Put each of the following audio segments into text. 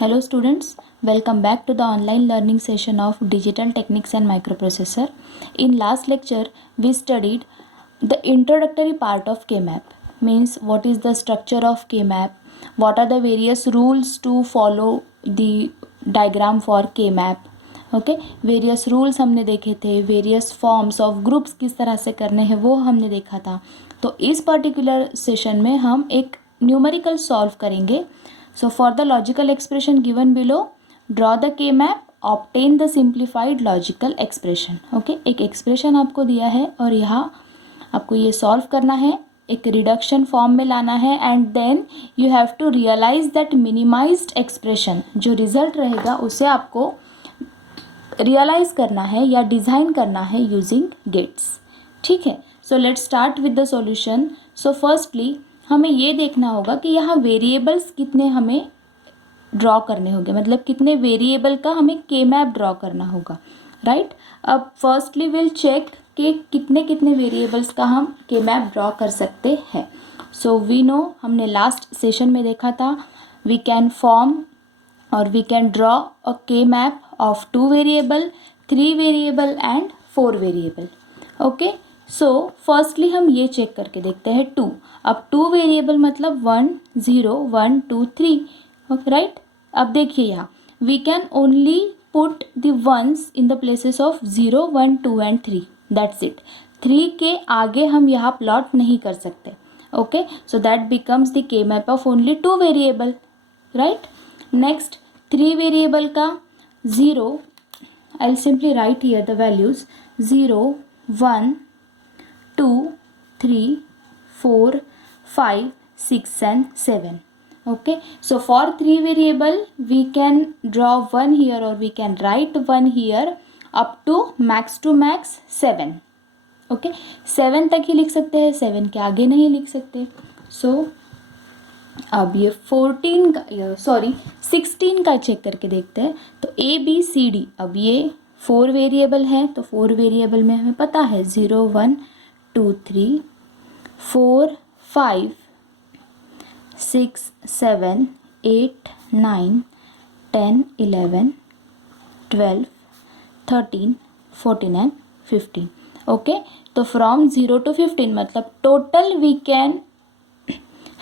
Hello students, welcome back to the online learning session of Digital Techniques and Microprocessor. In last lecture, we studied the introductory part of KMAP, means what is the structure of KMAP, what are the various rules to follow the diagram for KMAP. Okay various rules हमने देखे थे, various forms of groups किस तरह से करने हैं वो हमने देखा था. तो इस पर्टिकुलर सेशन में हम एक न्यूमेरिकल सॉल्व करेंगे. So for the logical expression given below, draw the K-map, obtain the simplified logical expression. Okay, एक expression आपको दिया है और यहाँ आपको ये solve करना है, एक reduction form में लाना है and then you have to realize that minimized expression जो result रहेगा उसे आपको realize करना है या design करना है using gates. ठीक है, so let's start with the solution. So firstly हमें ये देखना होगा कि यहाँ वेरिएबल्स कितने हमें ड्रॉ करने होंगे, मतलब कितने वेरिएबल का हमें के मैप ड्रॉ करना होगा. राइट, अब फर्स्टली विल चेक कि कितने कितने वेरिएबल्स का हम के मैप ड्रॉ कर सकते हैं. सो वी नो, हमने लास्ट सेशन में देखा था, वी कैन फॉर्म और वी कैन ड्रॉ अ के map of 2 variable, 3 variable and 4 variable. Okay, so firstly हम ये चेक करके देखते हैं 2. अब 2 वेरिएबल मतलब 1 0 1 2 3. ओके राइट, अब देखिए यहाँ we can only put the ones in the places of 0 1 2 and 3. That's it. 3 के आगे हम यहाँ प्लॉट नहीं कर सकते. Okay, so that becomes the K map of only 2 variable. Right, next 3 variable का 0, I will simply write here the values 0 1 2 3 4 5 6 and 7. Okay, so for 3 variable we can draw 1 here or we can write 1 here up to max 7. Okay, 7 तक ही लिख सकते हैं, 7 के आगे नहीं लिख सकते. So अब ये 16 का चेक करके देखते हैं. तो A B C D, अब ये 4 वेरिएबल है तो 4 वेरिएबल में हमें पता है 0 1 2 3 4 5 6 7 8 9 10 11 12 13 14 एंड 15. ओके, तो फ्रॉम 0 to 15 मतलब total we can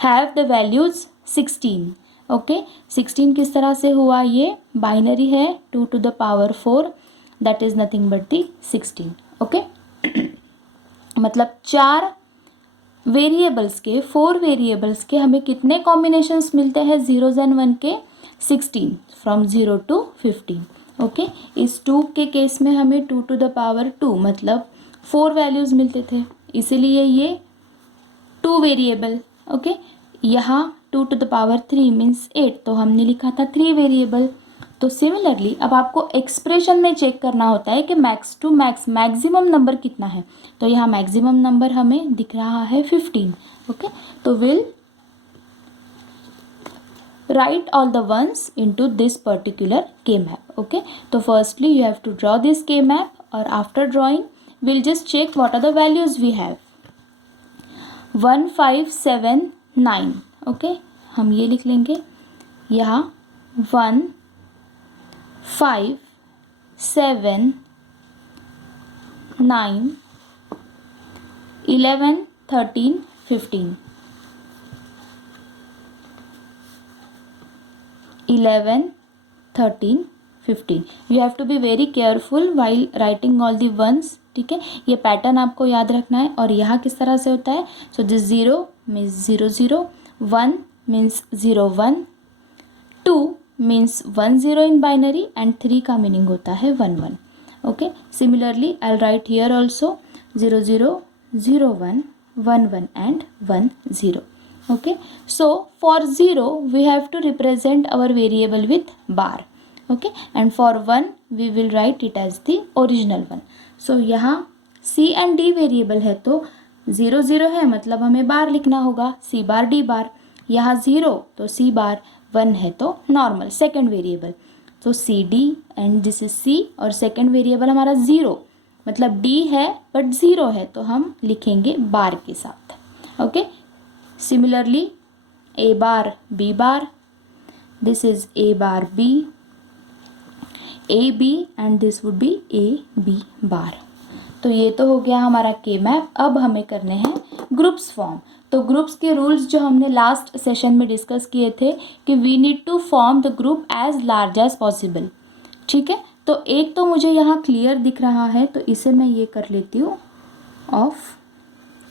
have the values 16. Okay, 16 किस तरह से हुआ, ये बाइनरी है 2 to the power 4, that is nothing but the 16. Okay, मतलब 4 वेरिएबल्स के 4 वेरिएबल्स के हमें कितने कॉम्बिनेशंस मिलते हैं जीरोज एंड 1 के 16 फ्रॉम 0 to 15. ओके, इस 2 के केस में हमें 2 to the power 2 मतलब 4 वैल्यूज़ मिलते थे, इसीलिए ये 2 वेरिएबल. ओके, यहाँ 2 to the power 3 मीन्स 8, तो हमने लिखा था 3 वेरिएबल. तो सिमिलरली अब आपको एक्सप्रेशन में चेक करना होता है कि max to max maximum number कितना है. तो यहाँ मैक्सिमम नंबर हमें दिख रहा है 15. ओके, तो will write all the ones into this particular K map. Okay, so firstly you have to draw this K map, or after drawing we'll just check what are the values we have. 1 5 7 9. Okay, हम ये लिख लेंगे यहाँ 1 5 7 9 11 13 15. 11 13 15. You have to be very careful while writing all the ones. ठीक है, ये pattern आपको याद रखना है. और यहाँ किस तरह से होता है, so this 0 means 0 0, 1 means 0 1, 2 means 1 0 in binary and 3 का मीनिंग होता है 1 1. Okay, similarly I will write here also 0 0 0 1 1 1 and 1 0. Okay, so for 0 we have to represent our variable with bar. Okay, and for 1 we will write it as the original one. So यहाँ C and D variable है तो 0 0 है मतलब हमें बार लिखना होगा, C bar D बार. यहाँ 0 तो C बार, 1 है तो नॉर्मल सेकेंड वेरिएबल, तो C D and this is C और सेकेंड वेरिएबल हमारा 0 मतलब D है बट 0 है तो हम लिखेंगे बार के साथ. Okay, similarly A bar B bar, this is a bar b, a b and this would be a b bar. तो ये तो हो गया हमारा के मैप. अब हमें करने हैं ग्रुप्स फॉर्म. तो ग्रुप्स के रूल्स जो हमने लास्ट सेशन में डिस्कस किए थे कि we need to form the group as large as possible. ठीक है, तो एक तो मुझे यहाँ क्लियर दिख रहा है तो इसे मैं ये कर लेती हूँ ऑफ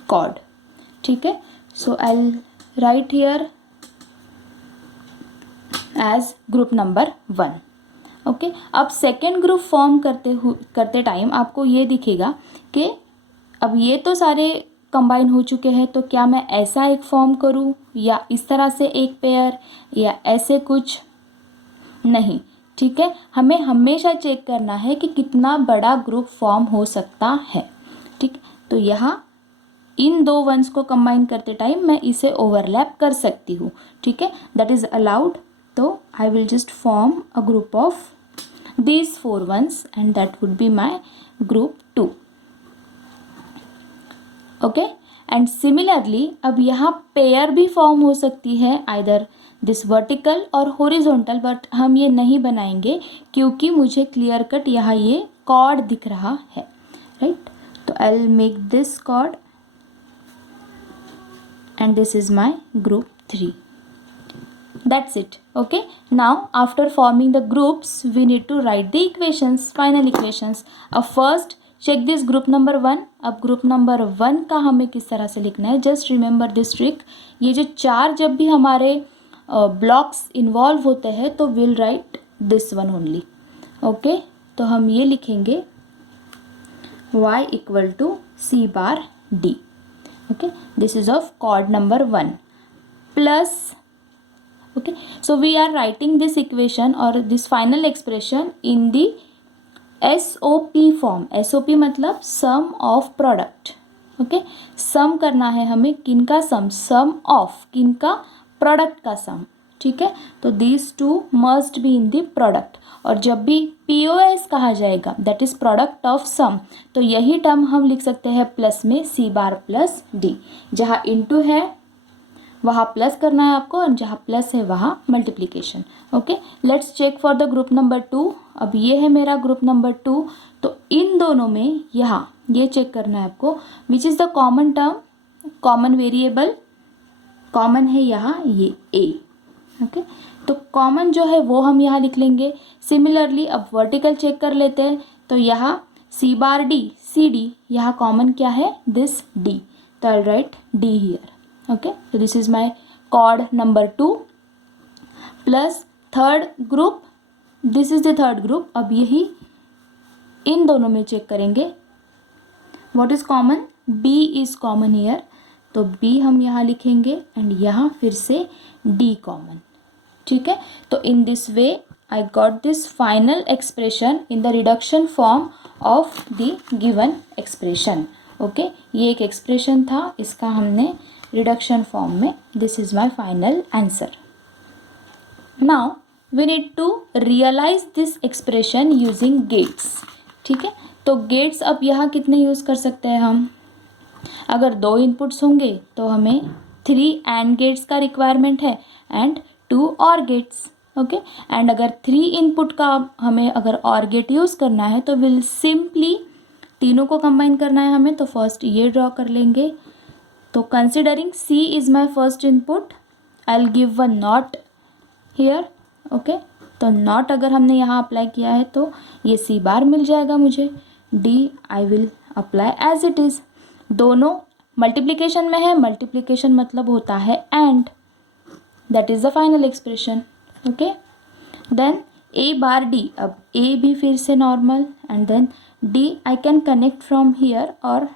कॉर्ड. ठीक है, so I write here as group number 1. Okay, अब सेकेंड ग्रुप फॉर्म करते टाइम आपको ये दिखेगा कि अब ये तो सारे कंबाइन हो चुके हैं, तो क्या मैं ऐसा एक फॉर्म करूँ या इस तरह से एक पेयर या ऐसे कुछ नहीं. ठीक है, हमें हमेशा चेक करना है कि कितना बड़ा ग्रुप फॉर्म हो सकता है. ठीक, तो यहाँ इन दो वंस को कंबाइन करते टाइम मैं इसे ओवरलैप कर सकती हूँ. ठीक है, दैट इज़ अलाउड. तो I will just form a group of these 4 ones and that would be my group 2. okay, and similarly अब यहाँ पेयर भी फॉर्म हो सकती है either this vertical और horizontal, बट हम ये नहीं बनाएंगे क्योंकि मुझे क्लियर कट यहाँ ये कॉर्ड दिख रहा है. राइट, तो I'll make this chord and this is my group 3. That's it. Okay, now after forming the groups we need to write the equations, final equations. अब first check this group number 1. अब group number 1 का हमें किस तरह से लिखना है, just remember this trick. ये जो 4 जब भी हमारे ब्लॉक्स इन्वॉल्व होते हैं तो we'll write this one only. okay, तो हम ये लिखेंगे y equal to c bar d. okay, this is of chord number 1 plus. okay, so we are writing this equation or this final expression in the SOP form. SOP मतलब sum of product. okay, sum करना है हमें किनका sum, sum of किनका, product का sum. ठीक है, तो these two must be in the product. और जब भी POS कहा जाएगा that is product of sum, तो यही टर्म हम लिख सकते हैं प्लस में C bar प्लस D. जहाँ इंटू है वहाँ प्लस करना है आपको और जहाँ प्लस है वहाँ multiplication. Okay, let's check for the group number 2. अब ये है मेरा ग्रुप नंबर 2. तो इन दोनों में यहाँ ये चेक करना है आपको which is the common term, common variable. Common है यहाँ ये a. ओके, तो कॉमन जो है वो हम यहाँ लिख लेंगे. सिमिलरली अब वर्टिकल चेक कर लेते हैं. तो यहाँ c bar d, C D, यहाँ कॉमन क्या है, दिस d. तो I write d here. okay, so this is my chord number 2 plus third group. this is the third group. अब यही इन दोनों में चेक करेंगे what is common, b is common here. तो b हम यहाँ लिखेंगे एंड यहाँ फिर से d common. ठीक है, तो in this way I got this final expression in the reduction form of the given expression. okay, ये एक एक्सप्रेशन था, इसका हमने रिडक्शन फॉर्म में. This is my final answer. Now we need to realize this expression using gates. ठीक है, तो gets अब यहाँ कितने यूज़ कर सकते हैं हम. अगर 2 इनपुट्स होंगे तो हमें 3 एंड गेट्स का रिक्वायरमेंट है एंड 2 और गेट्स. ओके, एंड अगर 3 इनपुट का हमें अगर और गेट यूज़ करना है तो विल सिंपली तीनों को कंबाइन करना है हमें. तो फर्स्ट ये ड्रॉ कर लेंगे. तो considering C is my first input, I will give one not here. Okay, तो नॉट अगर हमने यहाँ अप्लाई किया है तो ये C बार मिल जाएगा मुझे. D I will apply as it is. दोनों मल्टीप्लिकेशन में है, मल्टीप्लिकेशन मतलब होता है and. That is the final expression. Okay, then A bar D. अब A भी फिर से normal and then D I can connect from here और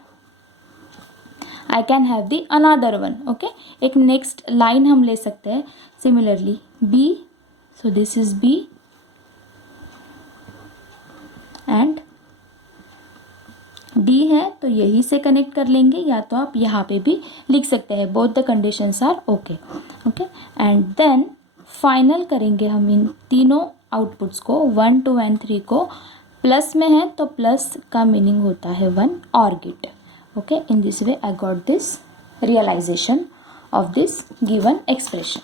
I can have the another one. okay, एक नेक्स्ट लाइन हम ले सकते हैं. Similarly B, so this is B and D है तो यही से कनेक्ट कर लेंगे या तो आप यहाँ पे भी लिख सकते हैं. Both the conditions are okay. Okay, and then final करेंगे हम इन तीनों आउटपुट्स को 1 2 एंड 3 को. प्लस में है तो प्लस का मीनिंग होता है 1 और gate. okay, in this way I got this realization of this given expression.